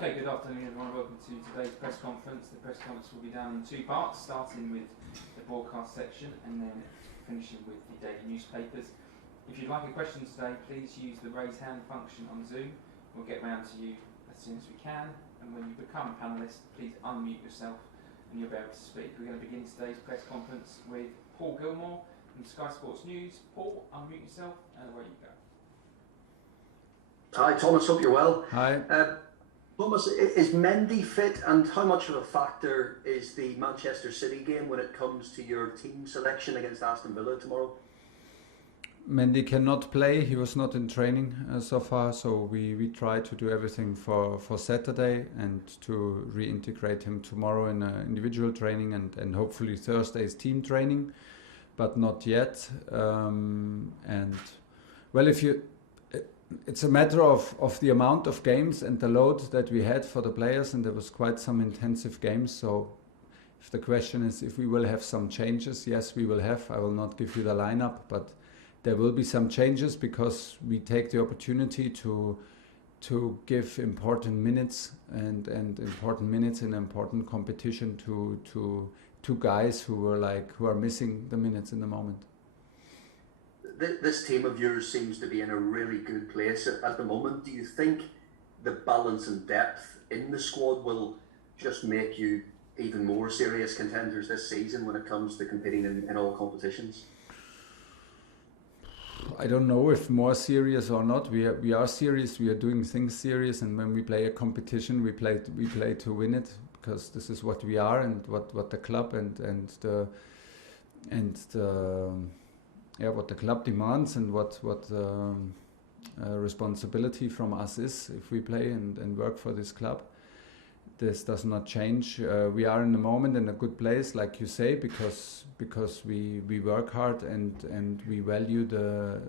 Okay, good afternoon everyone. Welcome to today's press conference. The press conference will be done in two parts, starting with the broadcast section and then finishing with the daily newspapers. If you'd like a question today, please use the raise hand function on Zoom. We'll get round to you as soon as we can. And when you become a panellist, please unmute yourself and you'll be able to speak. We're going to begin today's press conference with Paul Gilmore from Sky Sports News. Paul, unmute yourself and away you go. Hi Thomas, hope you're well. Hi. Thomas, is Mendy fit, and how much of a factor is the Manchester City game when it comes to your team selection against Aston Villa tomorrow? Mendy cannot play. He was not in training so far, so we try to do everything for Saturday and to reintegrate him tomorrow in individual training and hopefully Thursday's team training, but not yet. And well, it's a matter of the amount of games and the load that we had for the players, and there was quite some intensive games. So if the question is if we will have some changes, yes, we will have. I will not give you the lineup, but there will be some changes because we take the opportunity to give important minutes and important minutes in important competition to guys who are missing the minutes in the moment. This team of yours seems to be in a really good place at the moment. Do you think the balance and depth in the squad will just make you even more serious contenders this season when it comes to competing in all competitions? I don't know if more serious or not. We are serious. We are doing things serious, and when we play a competition, we play to win it, because this is what we are and what the club and what the club demands and what responsibility from us is if we play and work for this club. This does not change. We are in the moment in a good place, like you say, because we work hard and we value the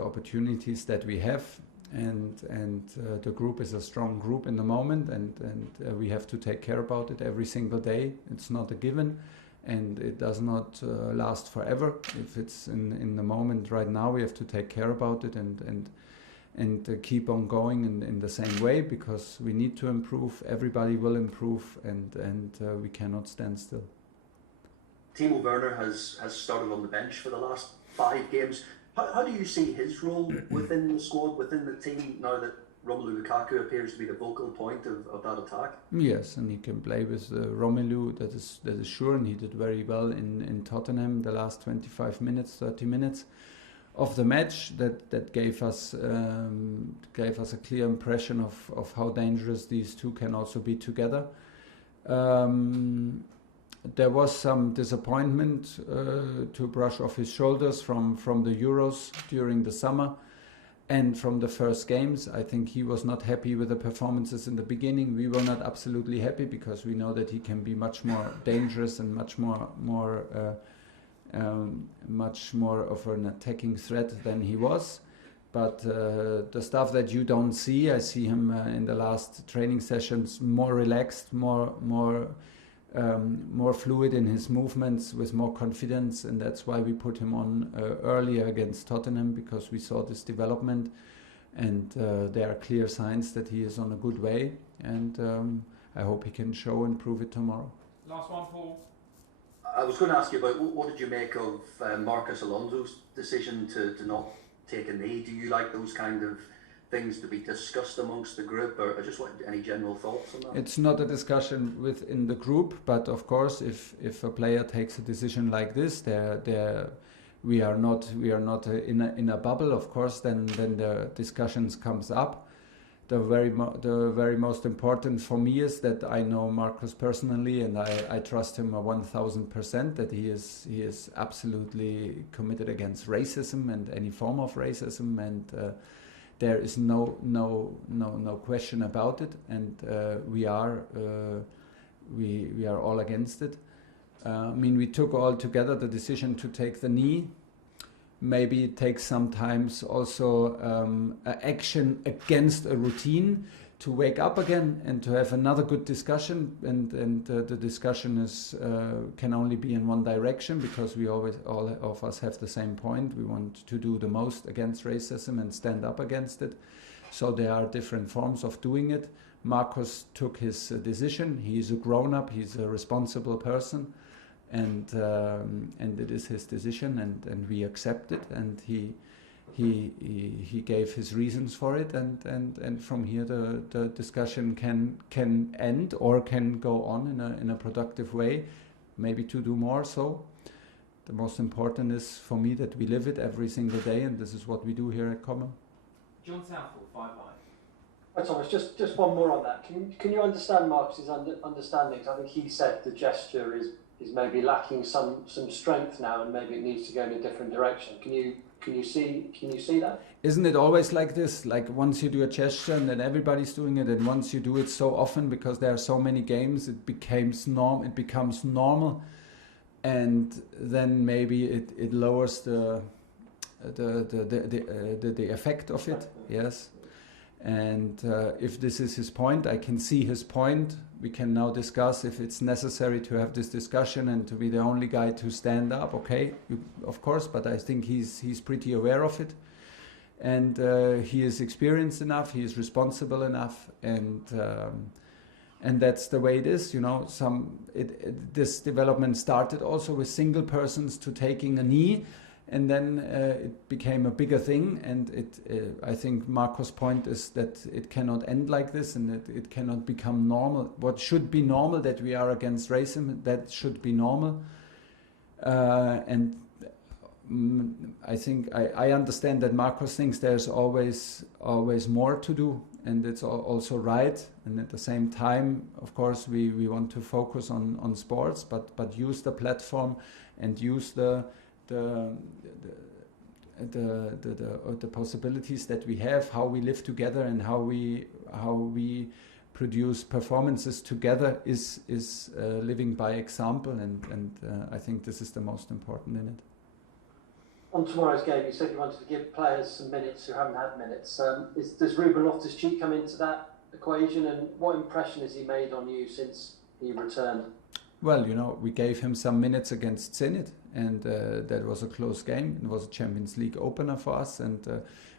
opportunities that we have, and the group is a strong group in the moment, and we have to take care about it every single day. It's not a given. And it does not last forever. If it's in the moment right now, we have to take care about it and keep on going in the same way, because we need to improve. Everybody will improve, and we cannot stand still. Timo Werner has started on the bench for the last 5 games. How do you see his role within the squad, within the team, now that Romelu Lukaku appears to be the vocal point of that attack? Yes, and he can play with Romelu, that is sure, and he did very well in Tottenham the last 25 minutes, 30 minutes of the match. That gave us a clear impression of how dangerous these two can also be together. There was some disappointment to brush off his shoulders from the Euros during the summer. And from the first games, I think he was not happy with the performances in the beginning. We were not absolutely happy, because we know that he can be much more dangerous and much more of an attacking threat than he was. But the stuff that you don't see, I see him in the last training sessions more relaxed, more fluid in his movements, with more confidence, and that's why we put him on earlier against Tottenham, because we saw this development, and there are clear signs that he is on a good way, and I hope he can show and prove it tomorrow. Last one, Paul. I was going to ask you about what did you make of Marcos Alonso's decision to not take a knee? Do you like those kind of things to be discussed amongst the group, or I just want any general thoughts on that? It's not a discussion within the group, but of course, if a player takes a decision like this, we are not in a bubble. Of course, then the discussions comes up. The very most important for me is that I know Marcos personally, and I trust him 1000%. That he is absolutely committed against racism and any form of racism, and there is no question about it, and we are all against it. I mean, we took all together the decision to take the knee. Maybe it takes sometimes also action against a routine to wake up again and to have another good discussion, and the discussion is can only be in one direction, because we always, all of us have the same point. We want to do the most against racism and stand up against it. So there are different forms of doing it. Marcus took his decision. He's a grown-up. He's a responsible person, and it is his decision, and we accept it. And he gave his reasons for it, and from here the discussion can end or can go on in a productive way, maybe to do more. So the most important is for me that we live it every single day, and this is what we do here at Common. John Southall, 5 Live. Hi Thomas, just one more on that. Can you understand Marcus's understandings? I think he said the gesture is maybe lacking some strength now, and maybe it needs to go in a different direction. Can you see that? Isn't it always like this? Like once you do a gesture and then everybody's doing it, and once you do it so often because there are so many games, it becomes normal, and then maybe it lowers the effect of it. Yes. And if this is his point, I can see his point. We can now discuss if it's necessary to have this discussion and to be the only guy to stand up. Okay, of course, but I think he's pretty aware of it, and he is experienced enough. He is responsible enough, and that's the way it is. You know, this development started also with single persons to taking a knee. And then it became a bigger thing, and I think Marco's point is that it cannot end like this, and that it cannot become normal. What should be normal, that we are against racism, that should be normal. And I think I understand that Marcos thinks there's always more to do, and it's also right. And at the same time, of course, we want to focus on sports, but use the platform and use the possibilities that we have, how we live together, and how we produce performances together is living by example, and I think this is the most important in it. On tomorrow's game, you said you wanted to give players some minutes who haven't had minutes. Does Ruben Loftus-Cheek come into that equation, and what impression has he made on you since he returned? Well, you know, we gave him some minutes against Zenit, and that was a close game. It was a Champions League opener for us, and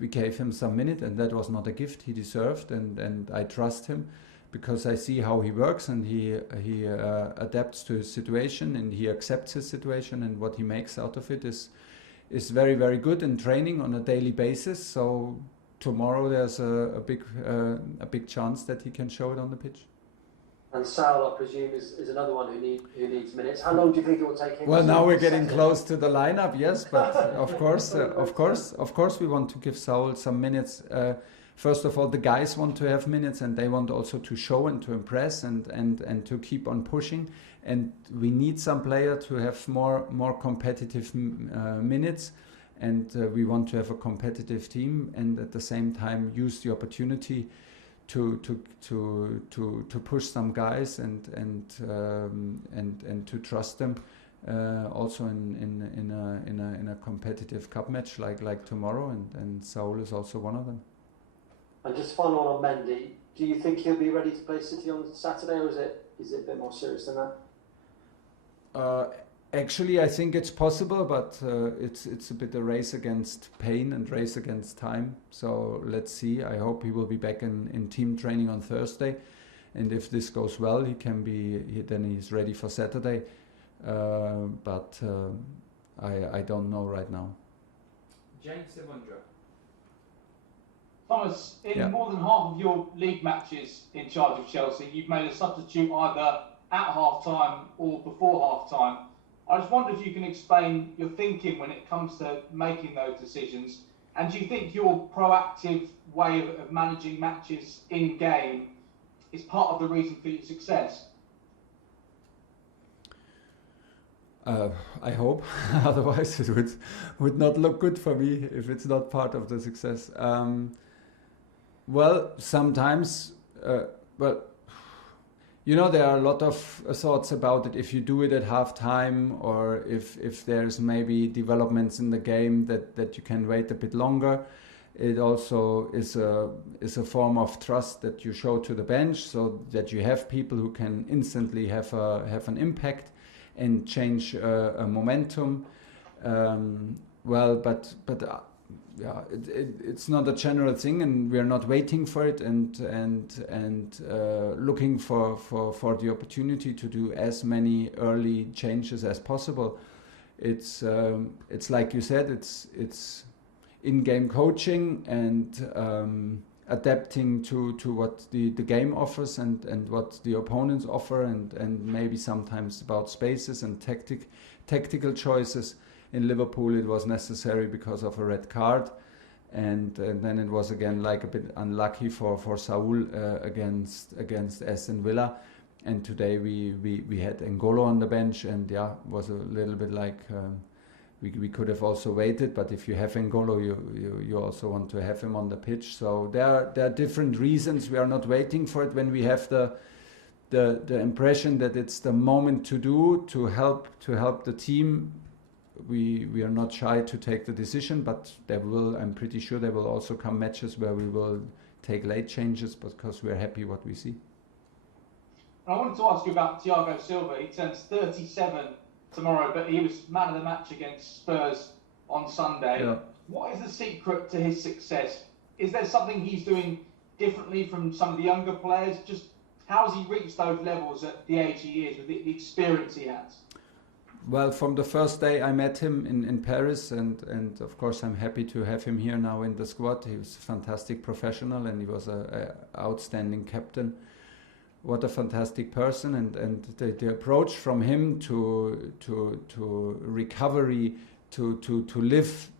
we gave him some minutes, and that was not a gift he deserved, and I trust him because I see how he works, and he adapts to his situation, and he accepts his situation, and what he makes out of it is very, very good in training on a daily basis. So tomorrow there's a big chance that he can show it on the pitch. And Sal, I presume, is another one who needs minutes. How long do you think it will take him? Well, now we're getting close to the lineup, yes, but of course, we want to give Saul some minutes. First of all, the guys want to have minutes, and they want also to show and to impress and to keep on pushing. And we need some player to have more competitive minutes, and we want to have a competitive team, and at the same time use the opportunity to push some guys and to trust them also in a competitive cup match like tomorrow, and Saul is also one of them. And just final one on Mendy, do you think he'll be ready to play City on Saturday, or is it a bit more serious than that? Actually, I think it's possible, but it's a bit a race against pain and race against time. So let's see. I hope he will be back in team training on Thursday, and if this goes well, then he's ready for Saturday. But I don't know right now. James Sevundra. Thomas, in more than half of your league matches in charge of Chelsea, you've made a substitute either at half-time or before half-time. I just wonder if you can explain your thinking when it comes to making those decisions, and do you think your proactive way of managing matches in-game is part of the reason for your success? I hope, otherwise it would not look good for me if it's not part of the success. Well, sometimes, you know, there are a lot of thoughts about it. If you do it at half-time, or if there's maybe developments in the game that you can wait a bit longer. It also is a form of trust that you show to the bench, so that you have people who can instantly have an impact and change a momentum. Well, but it's not a general thing, and we are not waiting for it, and looking for the opportunity to do as many early changes as possible. It's like you said, it's in-game coaching and adapting to what the game offers and what the opponents offer, and maybe sometimes about spaces and tactical choices. In Liverpool it was necessary because of a red card, and then it was again like a bit unlucky for Saul against Aston Villa. And today we had N'Golo on the bench, and was a little bit like we could have also waited, but if you have N'Golo, you also want to have him on the pitch. So there are different reasons. We are not waiting for it when we have the impression that it's the moment to help the team. We are not shy to take the decision, but I'm pretty sure there will also come matches where we will take late changes because we're happy what we see. I wanted to ask you about Thiago Silva. He turns 37 tomorrow, but he was man of the match against Spurs on Sunday. Yeah. What is the secret to his success? Is there something he's doing differently from some of the younger players? Just how has he reached those levels at the age he is with the experience he has? Well, from the first day I met him in Paris, and of course I'm happy to have him here now in the squad. He was a fantastic professional, and he was a outstanding captain. What a fantastic person, and the approach from him to recovery, to live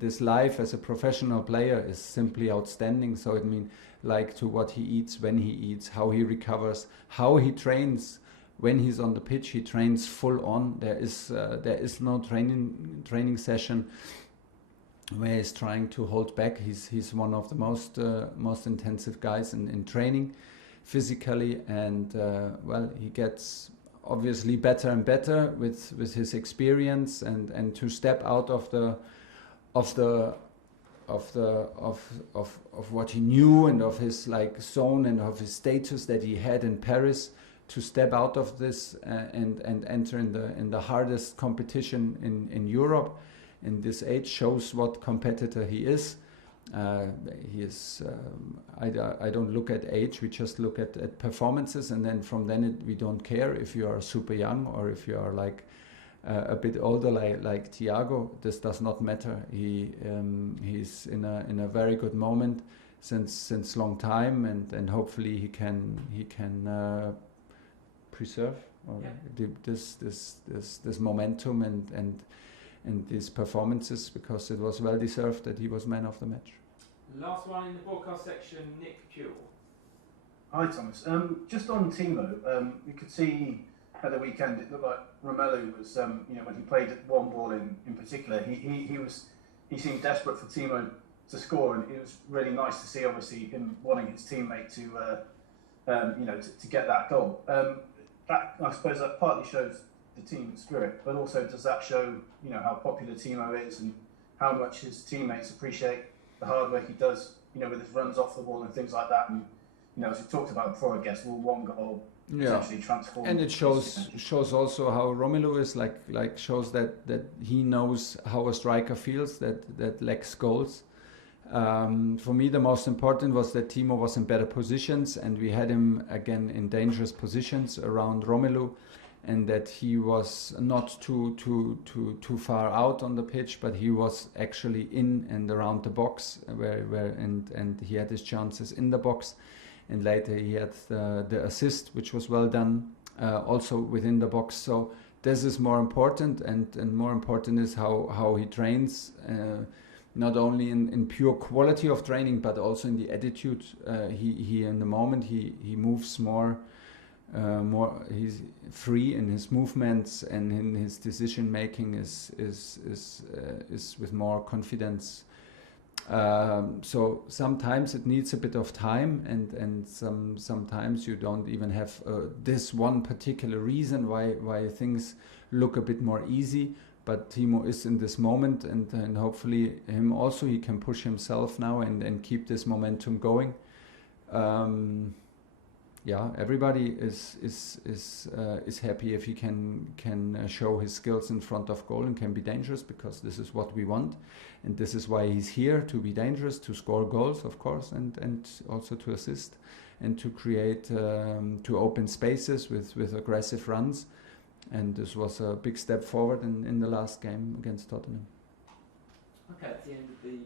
this life as a professional player is simply outstanding. So it means like to what he eats, when he eats, how he recovers, how he trains. When he's on the pitch, he trains full on. There is no training session where he's trying to hold back. He's one of the most intensive guys in training, physically, and he gets obviously better and better with his experience, and to step out of what he knew and of his like zone and of his status that he had in Paris, to step out of this and enter in the hardest competition in Europe in this age shows what competitor he is. He is. I don't look at age. We just look at performances, and then from then we don't care if you are super young or if you are like a bit older, like Thiago. This does not matter. He's in a very good moment since long time, and hopefully he can preserve this momentum and these performances, because it was well deserved that he was man of the match. Last one in the broadcast section, Nick Pure. Hi Thomas. Just on Timo, you could see at the weekend it looked like Romelu was, when he played one ball in particular, he seemed desperate for Timo to score, and it was really nice to see obviously him wanting his teammate to get that goal. That, I suppose, that partly shows the team spirit, but also does that show how popular Timo is and how much his teammates appreciate the hard work he does, with his runs off the ball and things like that. And as we talked about before, I guess, will one goal essentially transform. And it shows also how Romelu is shows that he knows how a striker feels that lacks goals. For me, the most important was that Timo was in better positions, and we had him again in dangerous positions around Romelu, and that he was not too far out on the pitch, but he was actually in and around the box and he had his chances in the box, and later he had the assist, which was well done, also within the box. So this is more important, and more important is how he trains. Not only in pure quality of training, but also in the attitude. He in the moment he moves more. He's free in his movements, and in his decision making is with more confidence. So sometimes it needs a bit of time, and sometimes you don't even have this one particular reason why things look a bit more easy. But Timo is in this moment, and hopefully he can push himself now and keep this momentum going. yeah, everybody is happy if he can show his skills in front of goal and can be dangerous, because this is what we want, and this is why he's here, to be dangerous, to score goals, of course, and also to assist and to create, to open spaces with aggressive runs. And this was a big step forward in the last game against Tottenham. Okay, at the end of the